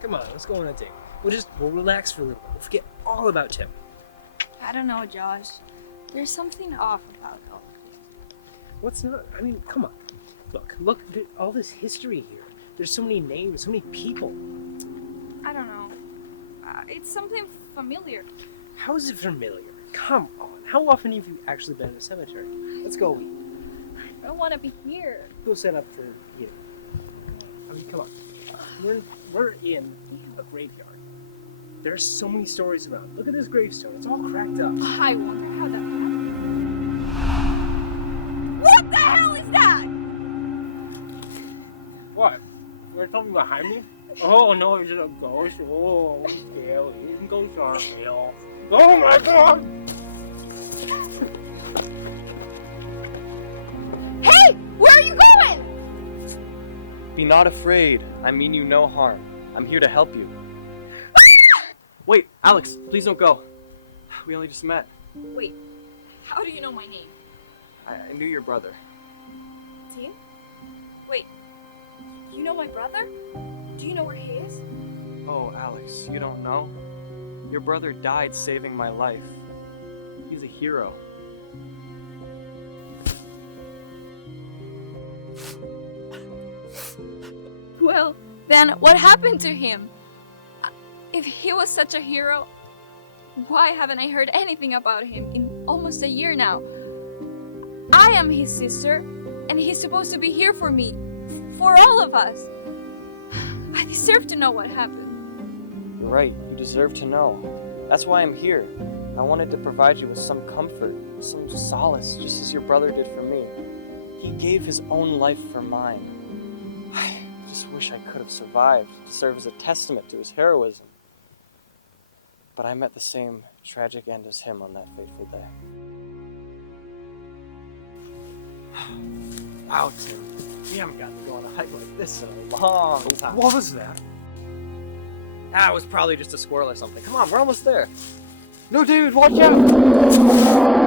Come on, let's go on a date. We'll relax for a little bit. We'll forget all about Tim. I don't know, Josh. There's something off about all this. What's not? I mean, come on. Look, all this history here. There's so many names, so many people. I don't know. It's something familiar. How is it familiar? Come on. How often have you actually been in a cemetery? Let's go eat. I don't want to be here. Go set up for eating. I mean, come on. We're in a graveyard. There's so many stories around. Look at this gravestone. It's all cracked up. I wonder how that happened. What the hell is that? What? There's something behind me? Oh no, it's just a ghost. Oh, scary. Ghosts aren't real. Oh my god! Hey! Where are you going? Be not afraid. I mean you no harm. I'm here to help you. Wait, Alex, please don't go. We only just met. Wait, how do you know my name? I knew your brother. Tim? Wait, you know my brother? Do you know where he is? Oh, Alex, you don't know? Your brother died saving my life. He's a hero. Well, then what happened to him? If he was such a hero, why haven't I heard anything about him in almost a year now? I am his sister, and he's supposed to be here for me, for all of us. I deserve to know what happened. You're right, you deserve to know. That's why I'm here. I wanted to provide you with some comfort, some solace, just as your brother did for me. He gave his own life for mine. I just wish I could have survived to serve as a testament to his heroism. But I met the same tragic end as him on that fateful day. Wow, Tim. We haven't gotten to go on a hike like this in a long time. What was that? It was probably just a squirrel or something. Come on, we're almost there. No, David, watch out!